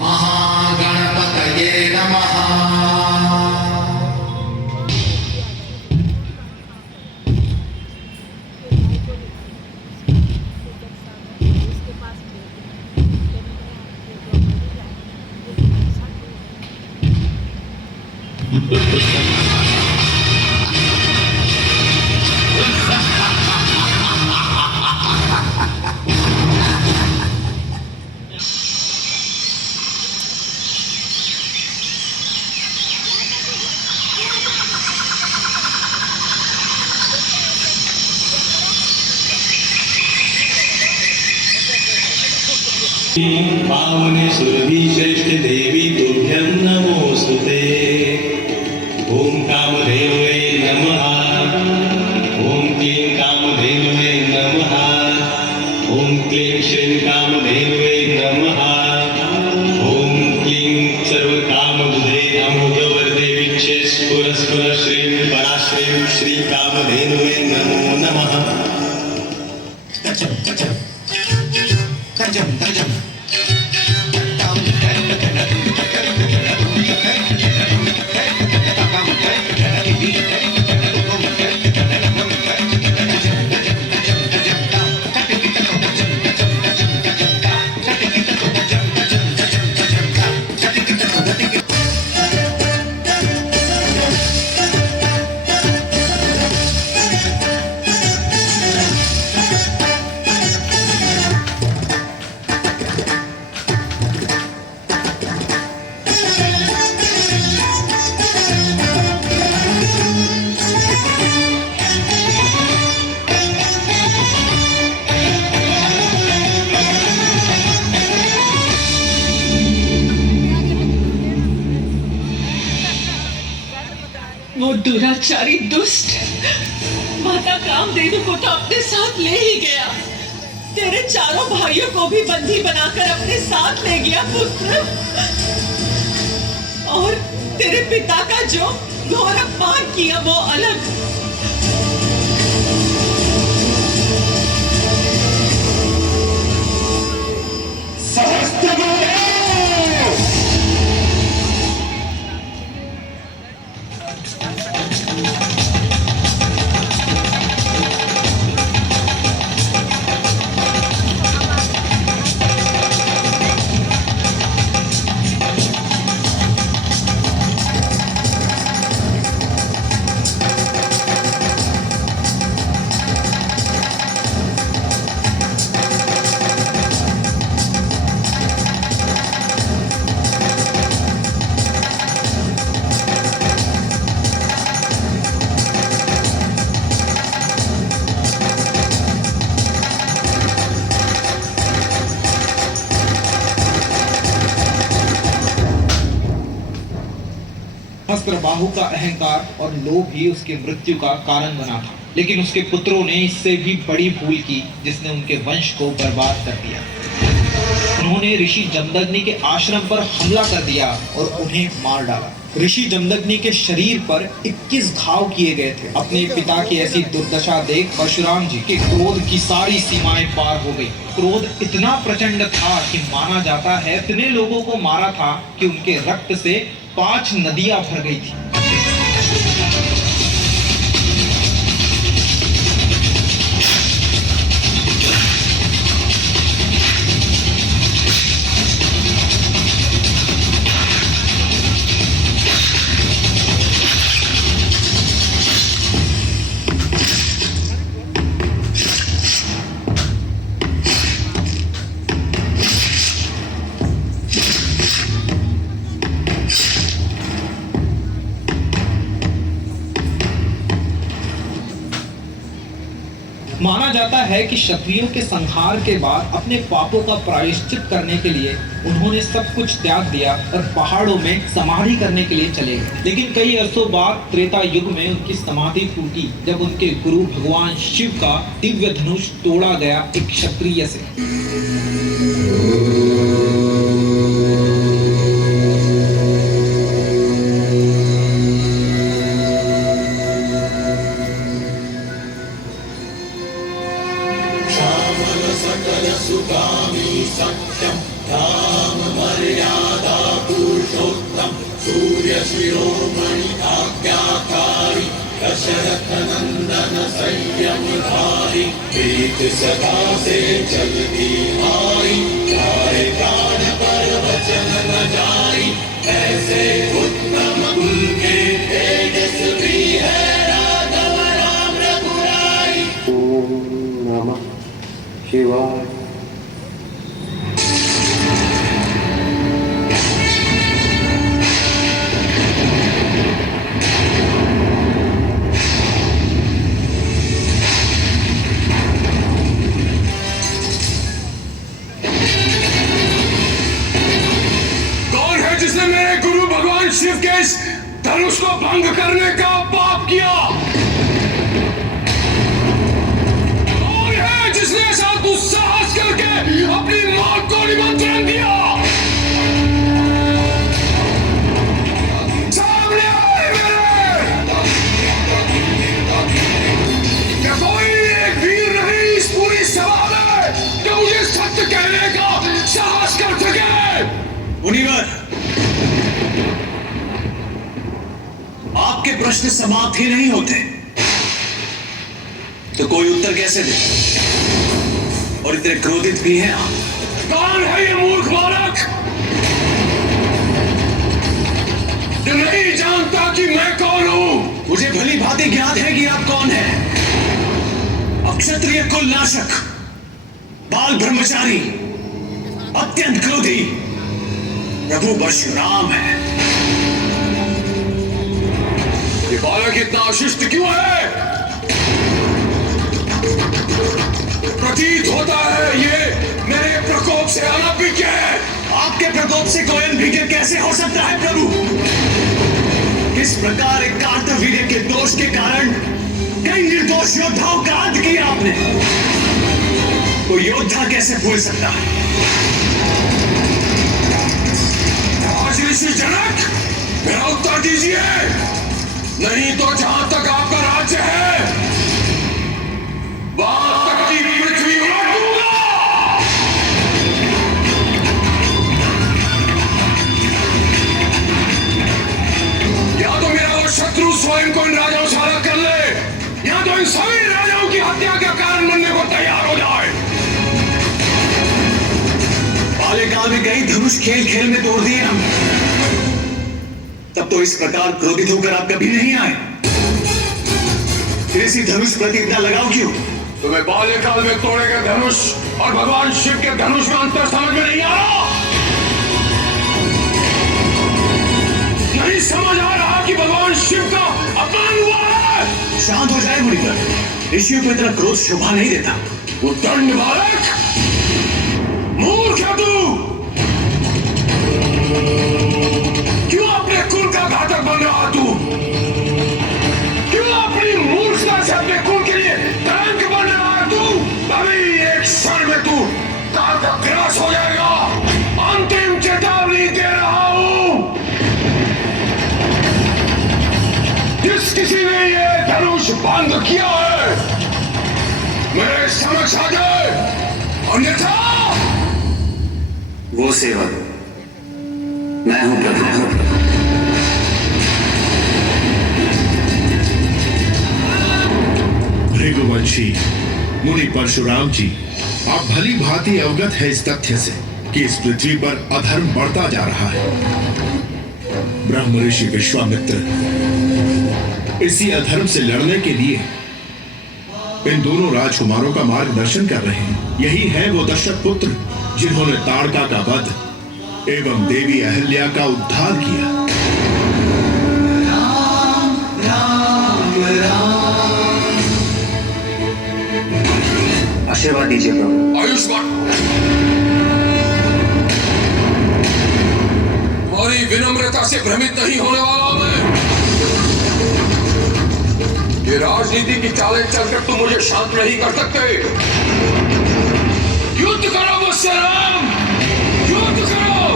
महागणपतये नमः। पावने सुरभि श्रेष्ठ देवी तुभ्यं नमोस्तुते। ओम कामधेनुवे नमः। ओम क्लीं कामधेनुवे नमः। ओम क्लीं श्रीं कामधेनुवे नमः। ओम क्लीं सर्वकामदुदे अमोघवरदे विक्षे स्फुरस्फुर श्रीं पराश्रीं श्री कामधेनुवे नमो नमः। वो दुराचारी दुष्ट माता कामधेनु को तो अपने साथ ले ही गया, तेरे चारों भाइयों को भी बंदी बनाकर अपने साथ ले गया पुत्र। और तेरे पिता का जो घोर अपमान किया वो अलग। सहस्त्रबाहु का अहंकार और लोभ ही उसकी मृत्यु का कारण बना था, लेकिन उसके पुत्रों ने इससे भी बड़ी भूल की जिसने उनके वंश को बर्बाद कर दिया। उन्होंने ऋषि जमदग्नि के आश्रम पर हमला कर दिया और उन्हें मार डाला। ऋषि जमदग्नि के शरीर पर 21 घाव किए गए थे। अपने पिता की ऐसी दुर्दशा देख परशुराम जी के क्रोध की सारी सीमाएं पार हो गई। क्रोध इतना प्रचंड था कि माना जाता है इतने लोगों को मारा था कि उनके रक्त से 5 नदियां भर गई थी। माना जाता है कि क्षत्रियों के संहार के बाद अपने पापों का प्रायश्चित करने के लिए उन्होंने सब कुछ त्याग दिया और पहाड़ों में समाधि करने के लिए चले गए। लेकिन कई वर्षों बाद त्रेता युग में उनकी समाधि टूटी जब उनके गुरु भगवान शिव का दिव्य धनुष तोड़ा गया एक क्षत्रिय से। सकल सुख दूरगामी सत्यम राम मर्यादा पुरुषोत्तम सूर्य शिरोमणि आज्ञाकारी दशरथ नंदन संयमधारी प्रीत सदा से चलती आई गाए प्राण पर वचन न जाई ऐसे उत्तम कुल के तेजस्वी है राघव राम रघुराई। ओम नमः शिवाय। जिसने मेरे गुरु भगवान शिव के इस धनुष को भंग करने का पाप किया? कौन है जिसने ऐसा दुस्साहस करके अपनी मौत को निमंत्रण दिया? सामने आए मेरे! क्या कोई एक वीर नहीं इस पूरी सभा में जो मुझे सत्य कहने का साहस कर सके? मुनिवर, आपके प्रश्न समाप्त ही नहीं होते तो कोई उत्तर कैसे दे? और इतने क्रोधित भी हैं आप। कौन है ये मूर्ख बालक जो नहीं जानता कि मैं कौन हूं? मुझे भली भांति ज्ञात है कि आप कौन हैं। अक्षत्रिय कुल नाशक, बाल ब्रह्मचारी, अत्यंत क्रोधी प्रभु परशुराम है। ये बालक इतना अशिष्ट क्यों है? प्रतीत होता है ये मेरे प्रकोप से अनभिज्ञ है। आपके प्रकोप से कोई अनभिज्ञ कैसे हो सकता है प्रभु? किस प्रकार एक कार्तवीर्य के दोष के कारण कई निर्दोष योद्धाओं का अंत किया आपने? कोई योद्धा कैसे भूल सकता है? आज ऋषि जनक, मेरा उत्तर दीजिए, नहीं तो जहां तक आपका राज्य है वहां तक की पृथ्वी उलट दूंगा। या तो मेरा वो शत्रु स्वयं को इन राजाओं से अलग कर ले, या तो इन सभी राजाओं की हत्या का कारण बनने को तैयार हो जाए। बाल्यकाल में कई धनुष खेल खेल में तोड़ दिए हम, तब तो इस प्रकार क्रोधित होकर आप कभी नहीं आए। फिर इसी धनुष प्रति इतना लगाव क्यों? तुम्हें बाल्यकाल में तोड़े गए धनुष और भगवान शिव के धनुष में अंतर समझ में नहीं आ रहा? नहीं समझ आ रहा कि भगवान शिव का अपमान हुआ है? शांत हो जाए मुनिवर, ऋषियों को इतना क्रोध शोभा नहीं देता। वो दंड बालक, मूर्ख है तू। क्यों अपने कुल का घातक बन रहा तू? क्यों अपनी मूर्खता से अपने कुल के लिए कलंक बन रहा है तू? अभी एक क्षण में तू काल का ग्रास हो जाएगा। अंतिम चेतावनी दे रहा हूं। जिस किसी ने ये धनुष भंग किया है मेरे समक्ष आ जाए, अन्यथा वो सेवक मैं हूं प्रभु। भृगुवंशी मुनि परशुराम जी, आप भली भांति अवगत है इस तथ्य से कि इस पृथ्वी पर अधर्म बढ़ता जा रहा है। ब्रह्म ऋषि विश्वामित्र इसी अधर्म से लड़ने के लिए इन दोनों राजकुमारों का मार्गदर्शन कर रहे हैं। यही है वो दशरथ पुत्र जिन्होंने ताड़का का वध एवं देवी अहल्या का उद्धार किया। राम राम राम। आशीर्वाद दीजिए प्रभु। आयुष्मान। तुम्हारी विनम्रता से भ्रमित नहीं होने वाला मैं। ये राजनीति की चालें चलकर तुम मुझे शांत नहीं कर सकते। युद्ध करो मुझसे राम, युद्ध करो।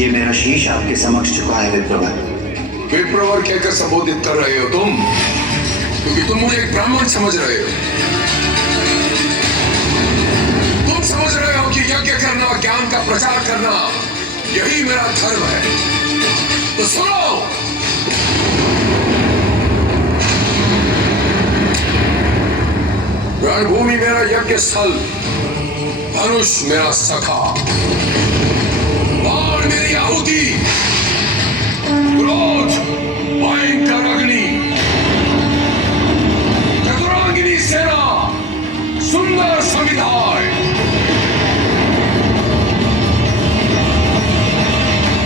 ये मेरा शीश आपके समक्ष झुका है विप्रवर। विप्रवर कहकर संबोधित कर रहे हो तुम, क्योंकि तुम मुझे एक ब्राह्मण समझ रहे हो। ज्ञान का प्रचार करना यही मेरा धर्म है। तो सुनो, रणभूमि मेरा यज्ञ स्थल, धनुष मेरा सखा, बाण मेरी आहुति, क्रोध भयंकर अग्नि, चतुरांगिनी सेना, सुंदर संविधान।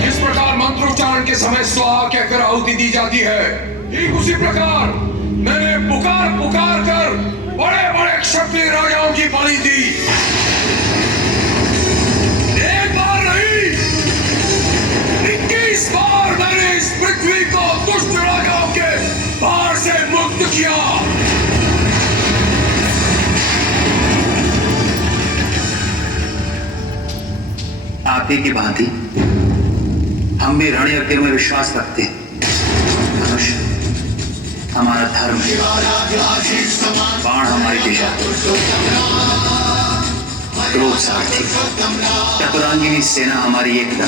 इस प्रकार मंत्रोच्चारण के समय स्वाहा कहकर आहुति दी जाती है, ठीक उसी प्रकार मैंने पुकार पुकार कर बड़े बड़े क्षत्रिय राजाओं की बलि दी। एक बार नहीं, 21 बार मैंने इस पृथ्वी को दुष्ट राजाओं के भार से मुक्त किया। आप ही की भांति हम भी रण यज्ञ में विश्वास रखते हैं। मनुष्य हमारा धर्म है, बाण हमारी दिशा, क्रोध सारथी, चतुरांगिनी सेना हमारी एकता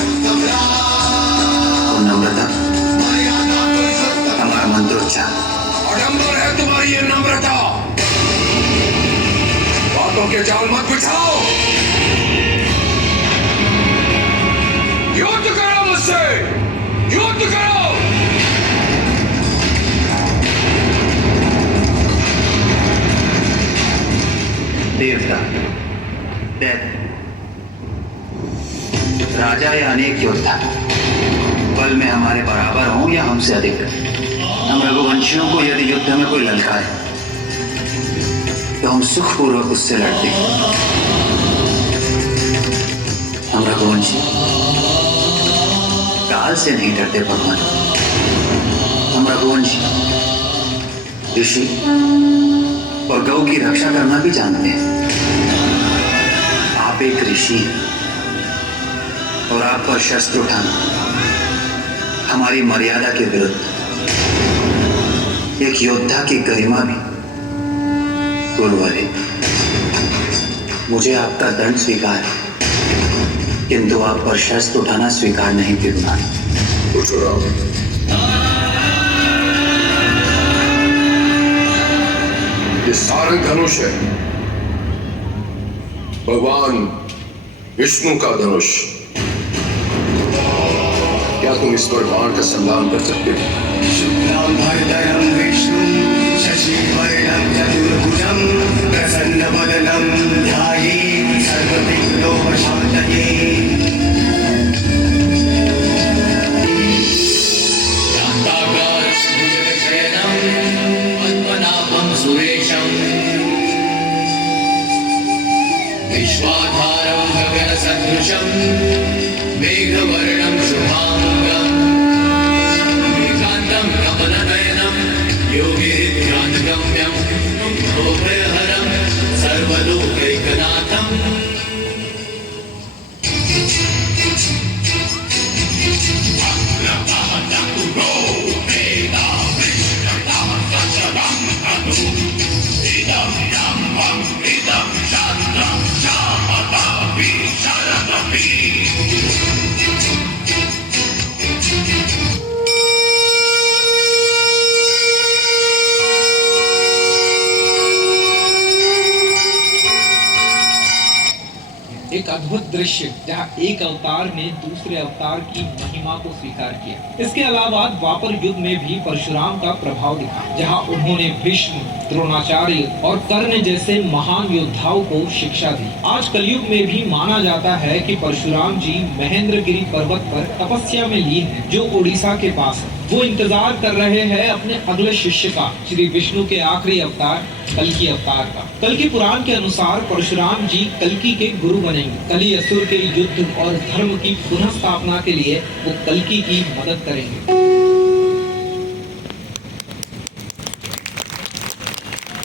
और नम्रता हमारा मंत्रोच्चार। आडंबर है तुम्हारी ये नम्रता, बातों के जाल मत बिछाओ। युद्ध करो मुझसे, युद्ध करो। देवता, दैत्य, राजा या अनेक योद्धा बल में हमारे बराबर हों या हमसे अधिक, हम रघुवंशियों को यदि युद्ध में कोई ललकारे तो हम सुखपूर्वक उससे लड़ते। हम रघुवंशी काल से नहीं डरते भगवान, हम रघुवंशी ऋषि और गौ की रक्षा करना भी जानते हैं। आप एक ऋषि और आप पर शस्त्र उठाना हमारी मर्यादा के विरुद्ध, एक योद्धा की गरिमा भी। गुरुवरे, मुझे आपका दंड स्वीकार है, किंतु आप पर शस्त्र उठाना स्वीकार नहीं किया। ये सारंग धनुष है, भगवान विष्णु का धनुष। क्या तुम इस पर बाण का संधान कर सकते हो? शुक्लां भरधरं विष्णुं शशिवर्णं चतुर्भुजं प्रसन्नवदनं ध्यायेत् सर्वविघ्नोपशान्तये। विश्वाधारं गगनसदृशं मेघवर्णं शुभांगं मेघान्तं कमलनयनं योगिध्यानगम्यं भोभयहरं सर्वलोकैकनाथम्। एक अद्भुत दृश्य जहाँ एक अवतार ने दूसरे अवतार की महिमा को स्वीकार किया। इसके अलावा द्वापर युग में भी परशुराम का प्रभाव दिखा, जहाँ उन्होंने भीष्म, द्रोणाचार्य और कर्ण जैसे महान योद्धाओं को शिक्षा दी। आज कलयुग में भी माना जाता है कि परशुराम जी महेंद्रगिरी पर्वत पर तपस्या में लीन हैं, जो उड़ीसा के पास है। वो इंतजार कर रहे हैं अपने अगले शिष्य का, श्री विष्णु के आखिरी अवतार कल्कि अवतार का। कल्कि पुराण के अनुसार परशुराम जी कल्कि के गुरु बनेंगे। कली असुर के युद्ध और धर्म की पुनः स्थापना के लिए वो कल्कि की मदद करेंगे।